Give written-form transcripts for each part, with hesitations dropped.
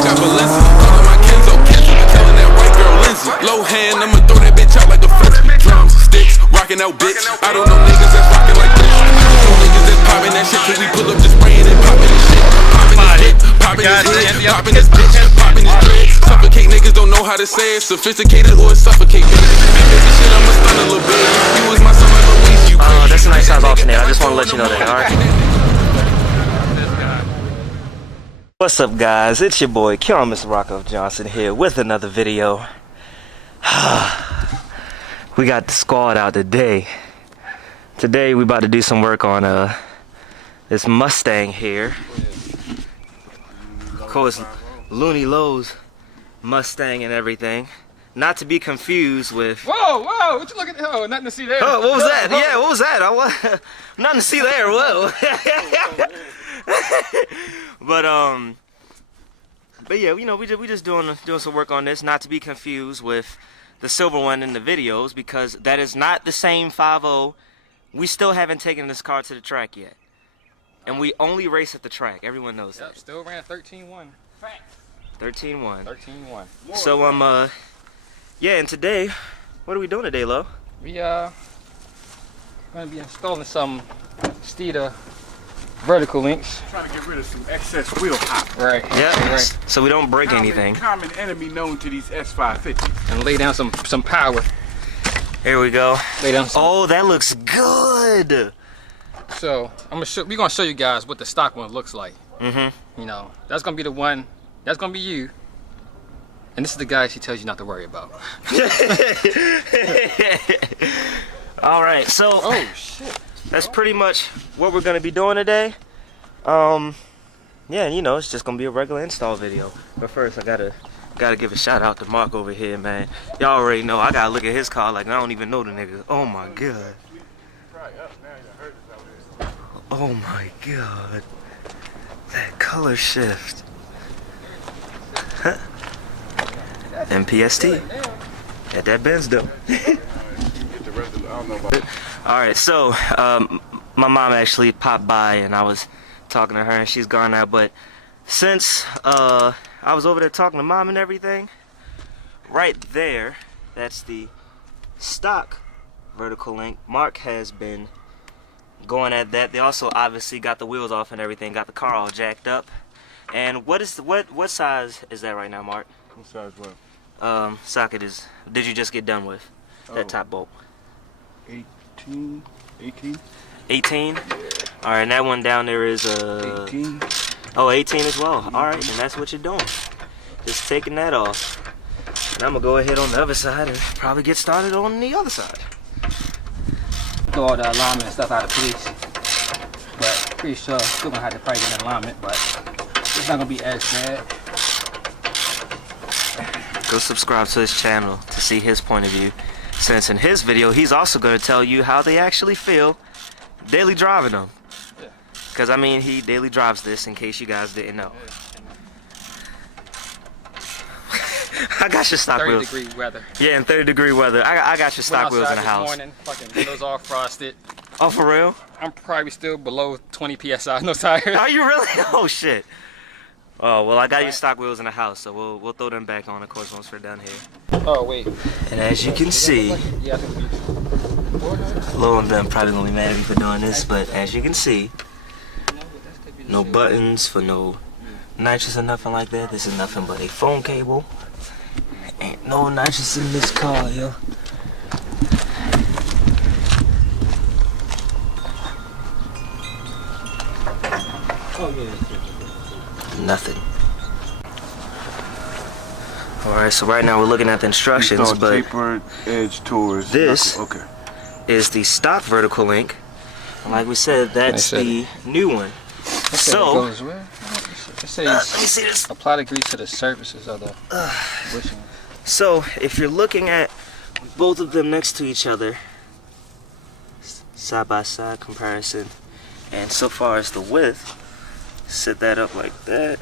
I got Balenci. All of my Kenzo Kenzo, telling that white girl Lindsay. Low hand, I'ma throw that bitch out like a frisbee. Drums, sticks, rocking out bitch. I don't know niggas that's rocking like this. I just know niggas that's popping that shit till we pull up just spraying and popping this shit. Popping this dick, popping this dick, popping this bitch, popping this dread. Suffocate niggas don't know how to say it. Sophisticated or suffocate bitch. And baby shit, I'ma stun a little bit. You was my son like Louise, you crazy. That's a nice size alternator. I just want to let you know that, alright? What's up, guys? It's your boy, Mr. Rocco Johnson here with another video. We got the squad out today. Today we about to do some work on this Mustang here. Of course, Looney Lowe's Mustang and everything. Not to be confused with... Whoa, whoa, what you looking at? Oh, nothing to see there. Oh, what was that? Yeah, what was that? Nothing to see there, whoa. But yeah, you know, we just doing some work on this, not to be confused with the silver one in the videos, because that is not the same 5.0. We still haven't taken this car to the track yet. And we only race at the track. Everyone knows that. Yep, still ran 13.1. Fact. 13.1. 13.1. So, yeah, and today, what are we doing today, Lo? We, gonna be installing some Steeda vertical links. Trying to get rid of some excess wheel hop. Right. Yeah, right. So we don't break anything. Common enemy known to these S550s. And lay down some power. Here we go. Lay down some. Oh, that looks good. So, we're gonna show you guys what the stock one looks like. Mm-hmm. You know, that's gonna be the one, that's gonna be you. And this is the guy she tells you not to worry about. All right, so oh shit, that's pretty much what we're gonna be doing today. Yeah, you know, it's just gonna be a regular install video. But first, I gotta give a shout out to Mark over here, man. Y'all already know I gotta look at his car like I don't even know the nigga. Oh my god. Oh my god. That color shift. MPST. At that Benz though. Alright, so my mom actually popped by and I was talking to her and she's gone now, but since I was over there talking to mom and everything, right there, that's the stock vertical link. Mark has been going at that. They also obviously got the wheels off and everything, got the car all jacked up. And what size is that right now, Mark? What size what? Socket did you just get done with? That top bolt? 18? 18? Alright, and that one down there is 18. Oh, 18 as well. Alright, and that's what you're doing. Just taking that off. And I'm gonna go ahead on the other side and probably get started on the other side. Throw all the alignment and stuff out of place. But pretty sure still gonna have to probably get an alignment, but it's not gonna be as bad. Go subscribe to his channel to see his point of view, since in his video he's also going to tell you how they actually feel daily driving them. Because I mean, he daily drives this, in case you guys didn't know. I got your stock wheels. 30-degree weather. Yeah, in 30-degree weather. I got your stock wheels in the house. Morning, fucking windows all frosted. Oh, for real? I'm probably still below 20 psi, no tires. Are you really? Oh shit. Oh, well, I got your stock wheels in the house, so we'll throw them back on, of course, once we're done here. Oh, wait. And as you can see, Lil and them probably gonna be mad at me for doing this, but as you can see, no buttons for no nitrous or nothing like that. This is nothing but a phone cable. Ain't no nitrous in this car, yo. Oh, yeah. Nothing. Alright, so right now we're looking at the instructions, but tapered edge towards this is the stock vertical link. And like we said, that's the new one. So, it says, let me see this. Apply the grease to the surfaces of the bushing. So, if you're looking at both of them next to each other, side by side comparison, and so far as the width, set that up like that.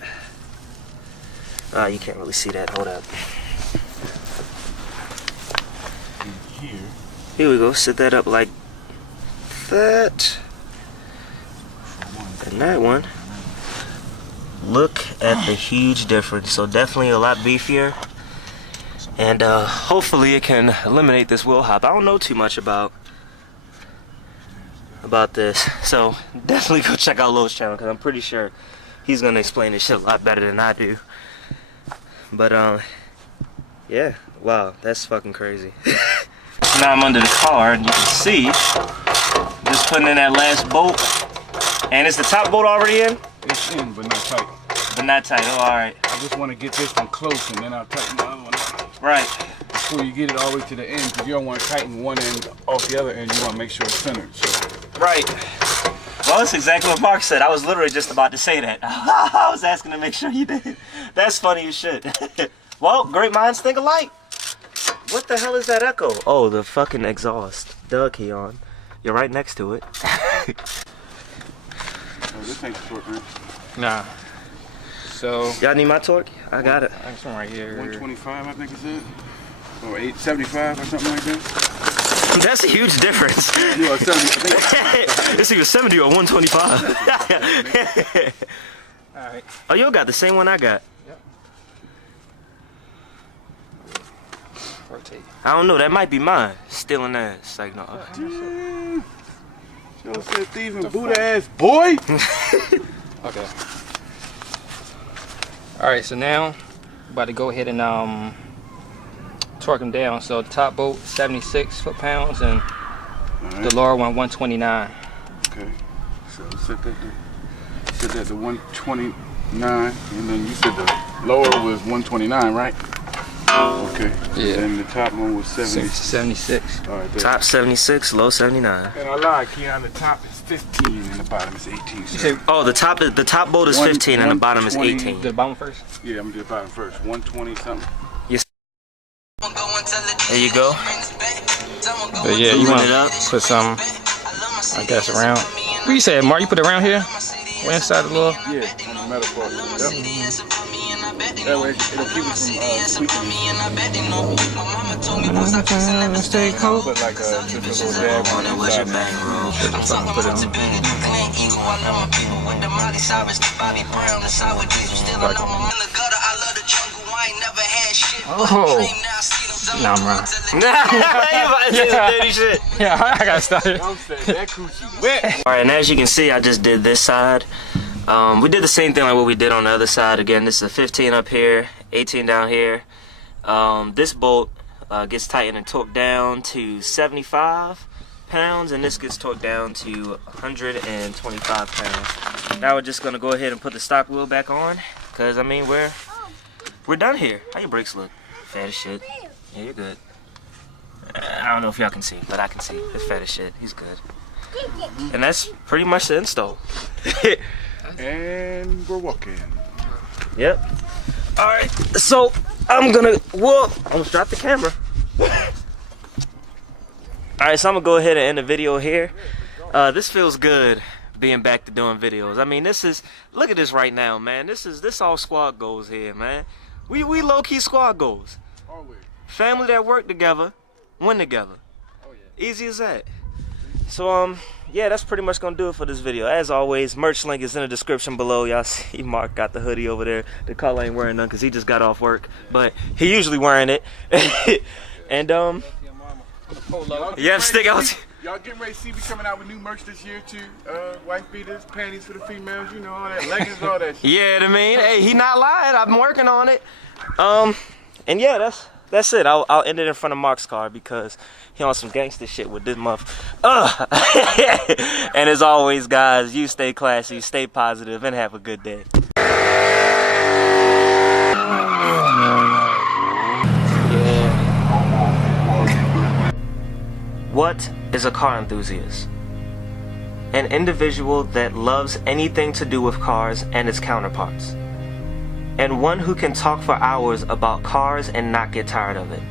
You can't really see that. Hold up. Here we go. Set that up like that. And that one look at the huge difference. So definitely a lot beefier. And hopefully it can eliminate this wheel hop. I don't know too much about this. So definitely go check out Lowe's channel, because I'm pretty sure he's gonna explain this shit a lot better than I do. But yeah, wow, that's fucking crazy. Now I'm under the car, and you can see, just putting in that last bolt. And is the top bolt already in? It's in, but not tight. But not tight, oh, alright. I just want to get this one close, and then I'll tighten the other one up. Right. Before you get it all the way to the end, because you don't want to tighten one end off the other end, you want to make sure it's centered. So. Right. Well, that's exactly what Mark said. I was literally just about to say that. I was asking to make sure you did. That's funny as shit. Well, great minds think alike. What the hell is that echo? Oh, the fucking exhaust. Duh, Keon. You're right next to it. Oh, this ain't short, man. Nah. So. Y'all need my torque? I got it. This one right here. 125, I think it said. Or 875 or something like that. That's a huge difference. You are 70. It's either 70 or 125. Alright. Oh, you got the same one I got. Yep. Rotate. I don't know. That might be mine. Stealing ass. Like, no. Joe said thieving Buddha ass boy. Okay. Alright, so now about to go ahead and torque them down. So the top bolt 76 foot-pounds and the lower one 129. Okay. So set that to 129, and then you said the lower was 129, right? Okay. Yeah. And the top one was 76. All right. There. Top 76, low 79. And I lied, Keon. The top is 15 and the bottom is 18. So. Oh, the top bolt is 15 and the bottom is 18. Do the bottom first? Yeah, I'm gonna do the bottom first. 120 something. Yes. There you go. But yeah, you want it up. to put some, I guess, around. What you said, Mark? You put it around here? Way inside the little? Yeah, on the metal part. Yep. That way it'll keep it from squeaking. Stay cold. But like just a little dab on the inside. Put it on. Oh. Nah, I'm wrong. Dirty shit. Yeah, I got started. I'm saying that coochie wet. Alright, and as you can see, I just did this side. We did the same thing like what we did on the other side. Again, this is a 15 up here, 18 down here. This bolt gets tightened and torqued down to 75 pounds, and this gets torqued down to 125 pounds. Now we're just gonna go ahead and put the stock wheel back on, cause I mean we're done here. How your brakes look? Fat as shit. Yeah, you're good. I don't know if y'all can see, but I can see. It's fat as shit. He's good. And that's pretty much the install. And we're walking. Yep. Alright, so I'm gonna whoop. Almost dropped the camera. Alright, so I'm gonna go ahead and end the video here. This feels good being back to doing videos. I mean, this is, look at this right now, man. This all squad goals here, man. We low-key squad goals. Always. Family that work together, win together. Oh yeah. Easy as that. So yeah, that's pretty much gonna do it for this video. As always, merch link is in the description below. Y'all see Mark got the hoodie over there. The color ain't wearing none because he just got off work, but he usually wearing it. And yeah, stick out. Y'all getting ready to see we coming out with new merch this year too. Wife beaters, panties for the females, you know, all that, leggings, all that shit. Yeah, I mean, hey, he not lying. I've been working on it. And yeah, that's it. I'll end it in front of Mark's car because he on some gangster shit with this muff. And as always, guys, you stay classy, stay positive, and have a good day. What is a car enthusiast? An individual that loves anything to do with cars and its counterparts. And one who can talk for hours about cars and not get tired of it.